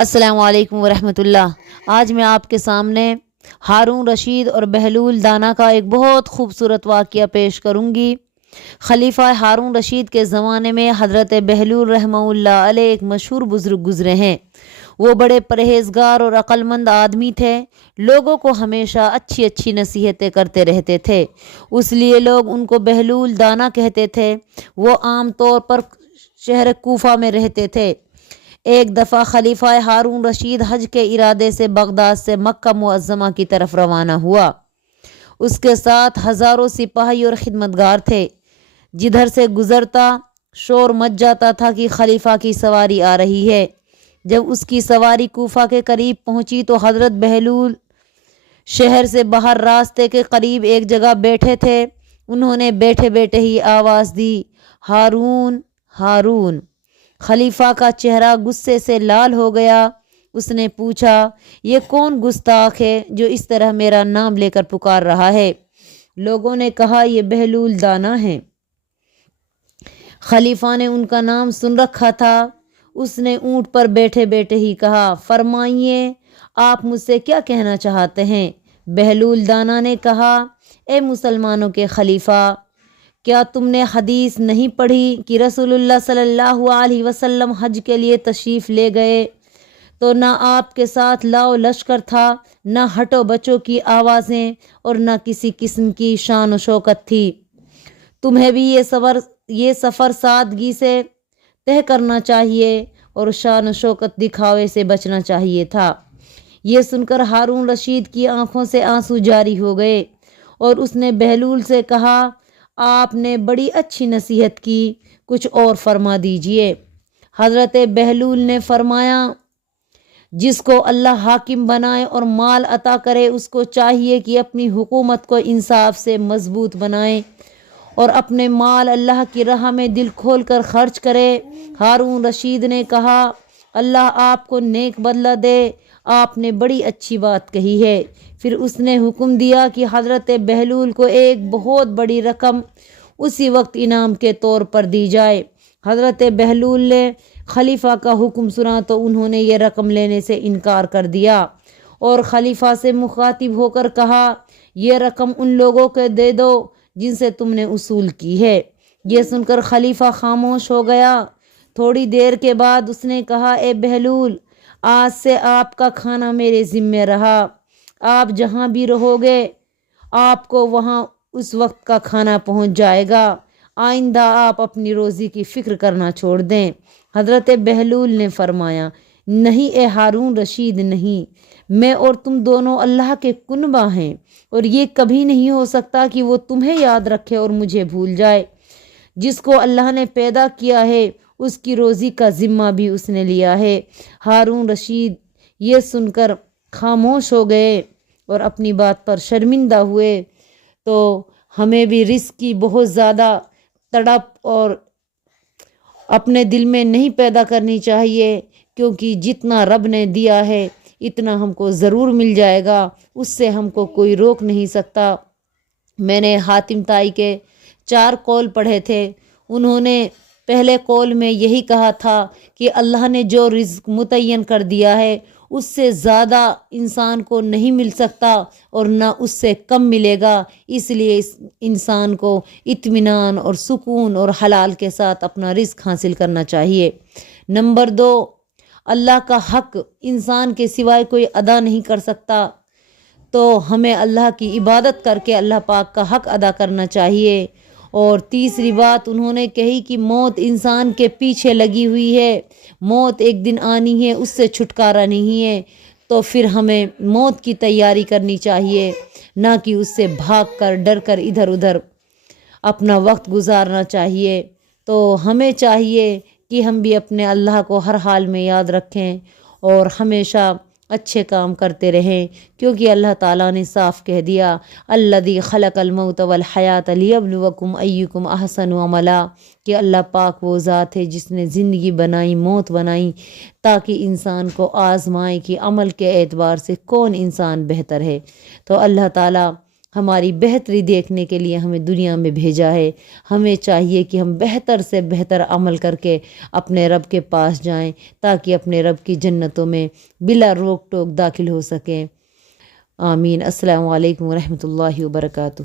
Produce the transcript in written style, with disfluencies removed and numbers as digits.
السلام علیکم ورحمۃ اللہ۔ آج میں آپ کے سامنے ہارون رشید اور بہلول دانا کا ایک بہت خوبصورت واقعہ پیش کروں گی۔ خلیفہ ہارون رشید کے زمانے میں حضرت بہلول رحمہ اللہ علیہ ایک مشہور بزرگ گزرے ہیں۔ وہ بڑے پرہیزگار اور عقل مند آدمی تھے۔ لوگوں کو ہمیشہ اچھی اچھی نصیحتیں کرتے رہتے تھے، اس لیے لوگ ان کو بہلول دانا کہتے تھے۔ وہ عام طور پر شہر کوفہ میں رہتے تھے۔ ایک دفعہ خلیفہ ہارون رشید حج کے ارادے سے بغداد سے مکہ معظمہ کی طرف روانہ ہوا۔ اس کے ساتھ ہزاروں سپاہی اور خدمتگار تھے۔ جدھر سے گزرتا شور مچ جاتا تھا کہ خلیفہ کی سواری آ رہی ہے۔ جب اس کی سواری کوفہ کے قریب پہنچی تو حضرت بہلول شہر سے باہر راستے کے قریب ایک جگہ بیٹھے تھے۔ انہوں نے بیٹھے بیٹھے ہی آواز دی، ہارون ہارون۔ خلیفہ کا چہرہ غصے سے لال ہو گیا۔ اس نے پوچھا، یہ کون گستاخ ہے جو اس طرح میرا نام لے کر پکار رہا ہے؟ لوگوں نے کہا، یہ بہلول دانا ہے۔ خلیفہ نے ان کا نام سن رکھا تھا۔ اس نے اونٹ پر بیٹھے بیٹھے ہی کہا، فرمائیے آپ مجھ سے کیا کہنا چاہتے ہیں؟ بہلول دانا نے کہا، اے مسلمانوں کے خلیفہ، کیا تم نے حدیث نہیں پڑھی کہ رسول اللہ صلی اللہ علیہ وسلم حج کے لیے تشریف لے گئے تو نہ آپ کے ساتھ لاؤ لشکر تھا، نہ ہٹو بچوں کی آوازیں اور نہ کسی قسم کی شان و شوکت تھی؟ تمہیں بھی یہ سفر سادگی سے طے کرنا چاہیے اور شان و شوکت دکھاوے سے بچنا چاہیے تھا۔ یہ سن کر ہارون رشید کی آنکھوں سے آنسو جاری ہو گئے اور اس نے بہلول سے کہا، آپ نے بڑی اچھی نصیحت کی، کچھ اور فرما دیجئے۔ حضرت بہلول نے فرمایا، جس کو اللہ حاکم بنائے اور مال عطا کرے اس کو چاہیے کہ اپنی حکومت کو انصاف سے مضبوط بنائے اور اپنے مال اللہ کی راہ میں دل کھول کر خرچ کرے۔ ہارون رشید نے کہا، اللہ آپ کو نیک بدلہ دے، آپ نے بڑی اچھی بات کہی ہے۔ پھر اس نے حکم دیا کہ حضرت بہلول کو ایک بہت بڑی رقم اسی وقت انعام کے طور پر دی جائے۔ حضرت بہلول نے خلیفہ کا حکم سنا تو انہوں نے یہ رقم لینے سے انکار کر دیا اور خلیفہ سے مخاطب ہو کر کہا، یہ رقم ان لوگوں کو دے دو جن سے تم نے اصول کی ہے۔ یہ سن کر خلیفہ خاموش ہو گیا۔ تھوڑی دیر کے بعد اس نے کہا، اے بہلول، آج سے آپ کا کھانا میرے ذمہ رہا۔ آپ جہاں بھی رہو گے آپ کو وہاں اس وقت کا کھانا پہنچ جائے گا۔ آئندہ آپ اپنی روزی کی فکر کرنا چھوڑ دیں۔ حضرت بہلول نے فرمایا، نہیں اے ہارون رشید، نہیں، میں اور تم دونوں اللہ کے کنبہ ہیں اور یہ کبھی نہیں ہو سکتا کہ وہ تمہیں یاد رکھے اور مجھے بھول جائے۔ جس کو اللہ نے پیدا کیا ہے اس کی روزی کا ذمہ بھی اس نے لیا ہے۔ ہارون رشید یہ سن کر خاموش ہو گئے اور اپنی بات پر شرمندہ ہوئے۔ تو ہمیں بھی رزق کی بہت زیادہ تڑپ اور اپنے دل میں نہیں پیدا کرنی چاہیے، کیونکہ جتنا رب نے دیا ہے اتنا ہم کو ضرور مل جائے گا، اس سے ہم کو کوئی روک نہیں سکتا۔ میں نے حاتم طائی کے 4 قول پڑھے تھے۔ انہوں نے پہلے قول میں یہی کہا تھا کہ اللہ نے جو رزق متعین کر دیا ہے اس سے زیادہ انسان کو نہیں مل سکتا اور نہ اس سے کم ملے گا، اس لیے اس انسان کو اطمینان اور سکون اور حلال کے ساتھ اپنا رزق حاصل کرنا چاہیے۔ نمبر 2، اللہ کا حق انسان کے سوائے کوئی ادا نہیں کر سکتا، تو ہمیں اللہ کی عبادت کر کے اللہ پاک کا حق ادا کرنا چاہیے۔ اور تیسری بات انہوں نے کہی کہ موت انسان کے پیچھے لگی ہوئی ہے، موت ایک دن آنی ہے، اس سے چھٹکارا نہیں ہے، تو پھر ہمیں موت کی تیاری کرنی چاہیے، نہ کہ اس سے بھاگ کر ڈر کر ادھر ادھر اپنا وقت گزارنا چاہیے۔ تو ہمیں چاہیے کہ ہم بھی اپنے اللہ کو ہر حال میں یاد رکھیں اور ہمیشہ اچھے کام کرتے رہیں، کیونکہ اللہ تعالیٰ نے صاف کہہ دیا، الذی خلق الموت والحیات لیبلوکم ایکم احسن عملا، کہ اللہ پاک وہ ذات ہے جس نے زندگی بنائی، موت بنائی، تاکہ انسان کو آزمائے کہ عمل کے اعتبار سے کون انسان بہتر ہے۔ تو اللہ تعالیٰ ہماری بہتری دیکھنے کے لیے ہمیں دنیا میں بھیجا ہے۔ ہمیں چاہیے کہ ہم بہتر سے بہتر عمل کر کے اپنے رب کے پاس جائیں تاکہ اپنے رب کی جنتوں میں بلا روک ٹوک داخل ہو سکیں۔ آمین۔ السلام علیکم ورحمۃ اللہ وبرکاتہ۔